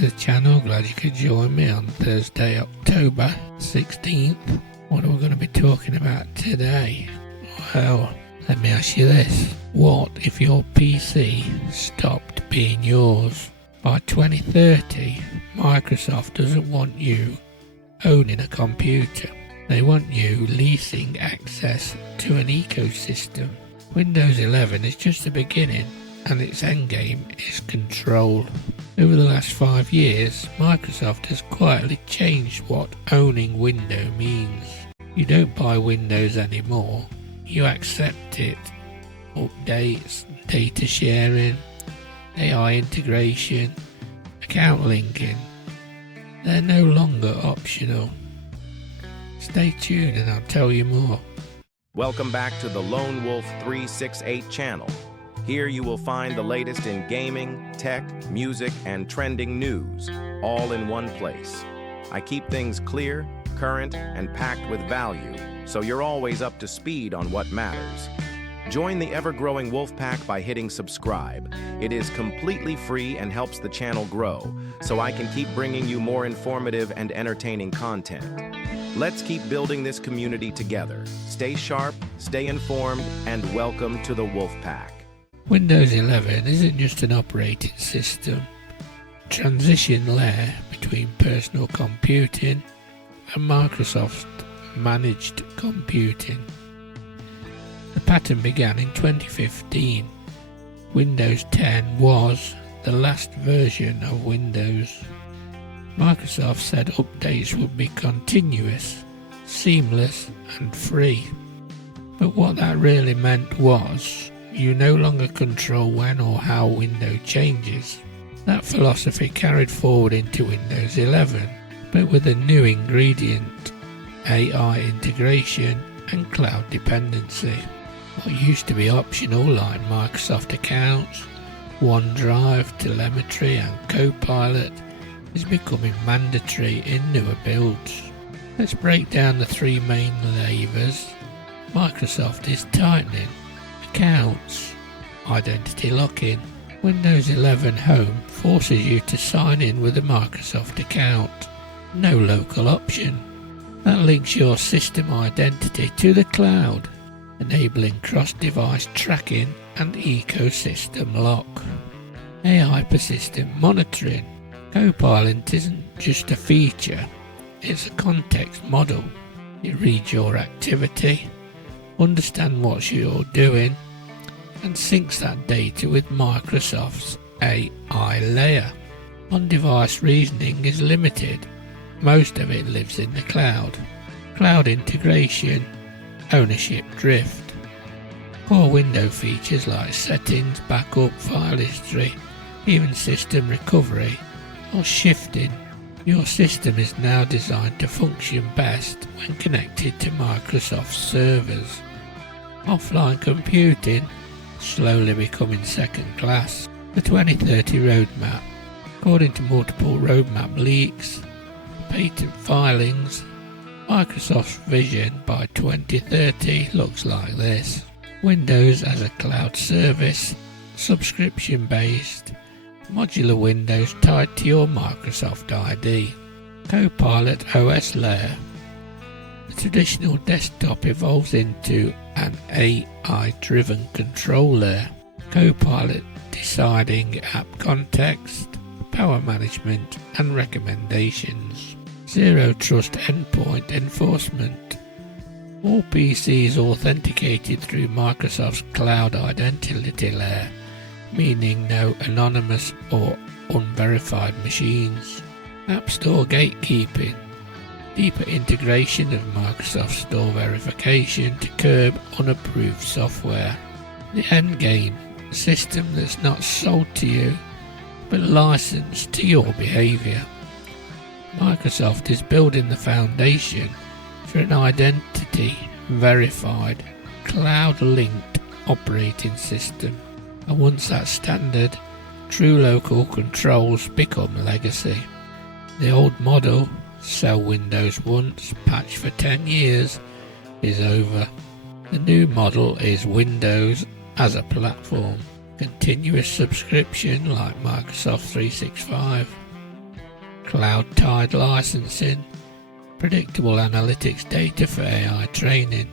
to the channel. Glad you could join me on Thursday, October 16th. What are we going to be talking about today? Well, let me ask you this. What if your PC stopped being yours? By 2030, Microsoft doesn't want you owning a computer. They want you leasing access to an ecosystem. Windows 11 is just the beginning, and its endgame is control. Over the last 5 years, Microsoft has quietly changed what owning Windows means. You don't buy Windows anymore, you accept it. Updates, data sharing, AI integration, account linking, they're no longer optional. Stay tuned and I'll tell you more. Welcome back to the Lone Wolf 368 channel. Here you will find the latest in gaming, tech, music, and trending news, all in one place. I keep things clear, current, and packed with value, so you're always up to speed on what matters. Join the ever-growing Wolfpack by hitting subscribe. It is completely free and helps the channel grow, so I can keep bringing you more informative and entertaining content. Let's keep building this community together. Stay sharp, stay informed, and welcome to the Wolfpack. Windows 11 isn't just an operating system, a transition layer between personal computing and Microsoft managed computing. The pattern began in 2015. Windows 10 was the last version of Windows. Microsoft said updates would be continuous, seamless and free. But what that really meant was, you no longer control when or how Windows changes. That philosophy carried forward into Windows 11, but with a new ingredient, AI integration and cloud dependency. What used to be optional like Microsoft accounts, OneDrive, telemetry and Copilot is becoming mandatory in newer builds. Let's break down the three main levers Microsoft is tightening. Accounts, identity lock-in. Windows 11 Home forces you to sign in with a Microsoft account. No local option. That links your system identity to the cloud, enabling cross-device tracking and ecosystem lock. AI persistent monitoring. Copilot isn't just a feature, it's a context model. It reads your activity, understands what you're doing, and syncs that data with Microsoft's AI layer. On-device reasoning is limited. Most of it lives in the cloud. Cloud integration, ownership drift. Core window features like settings, backup, file history, even system recovery are shifting. Your system is now designed to function best when connected to Microsoft servers. Offline computing slowly becoming second class. The 2030 roadmap. According to multiple roadmap leaks, patent filings, Microsoft's vision by 2030 looks like this. Windows as a cloud service, subscription based, modular windows tied to your Microsoft ID. Copilot OS layer. The traditional desktop evolves into an AI-driven control layer. Copilot deciding app context, power management and recommendations. Zero trust endpoint enforcement. All PCs authenticated through Microsoft's cloud identity layer, meaning no anonymous or unverified machines. App Store gatekeeping. Deeper integration of Microsoft Store verification to curb unapproved software. The endgame, a system that's not sold to you, but licensed to your behaviour. Microsoft is building the foundation for an identity verified, cloud-linked operating system. And once that's standard, true local controls become legacy. The old model, sell Windows once, patch for 10 years, is over. The new model is Windows as a platform, continuous subscription like Microsoft 365. cloud-tied licensing, predictable analytics data for AI training.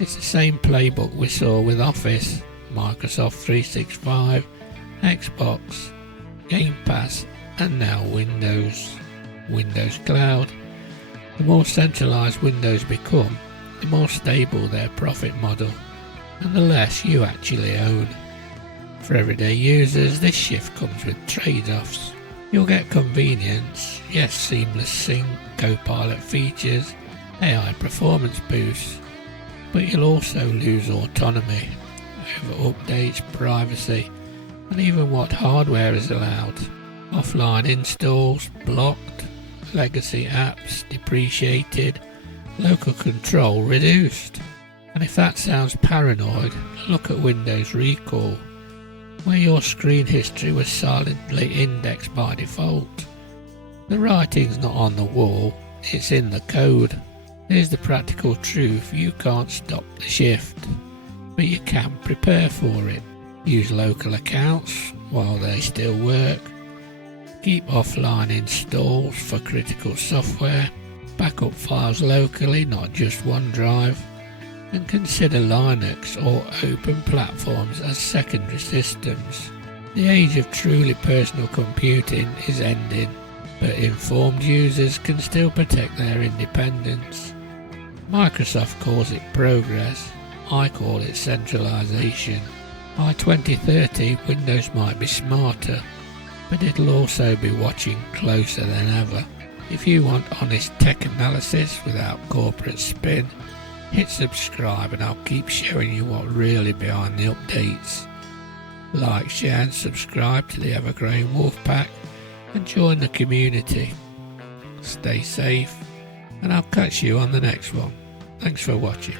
It's the same playbook we saw with Office, Microsoft 365, Xbox, Game Pass, and now Windows Cloud. The more centralized Windows become, the more stable their profit model, and the less you actually own. For everyday users, this shift comes with trade-offs. You'll get convenience, yes, seamless sync, Copilot features, AI performance boosts, but you'll also lose autonomy over updates, privacy, and even what hardware is allowed. Offline installs blocked, legacy apps depreciated, local control reduced. And if that sounds paranoid, look at Windows Recall, where your screen history was silently indexed by default. The writing's not on the wall, it's in the code. Here's the practical truth: you can't stop the shift, but you can prepare for it. Use local accounts while they still work. Keep offline installs for critical software. Backup files locally, not just OneDrive. And consider Linux or open platforms as secondary systems. The age of truly personal computing is ending, but informed users can still protect their independence. Microsoft calls it progress, I call it centralization. By 2030, Windows might be smarter, but it'll also be watching closer than ever. If you want honest tech analysis without corporate spin, hit subscribe and I'll keep showing you what's really behind the updates. Like, share and subscribe to the ever-growing Wolfpack and join the community. Stay safe and I'll catch you on the next one. Thanks for watching.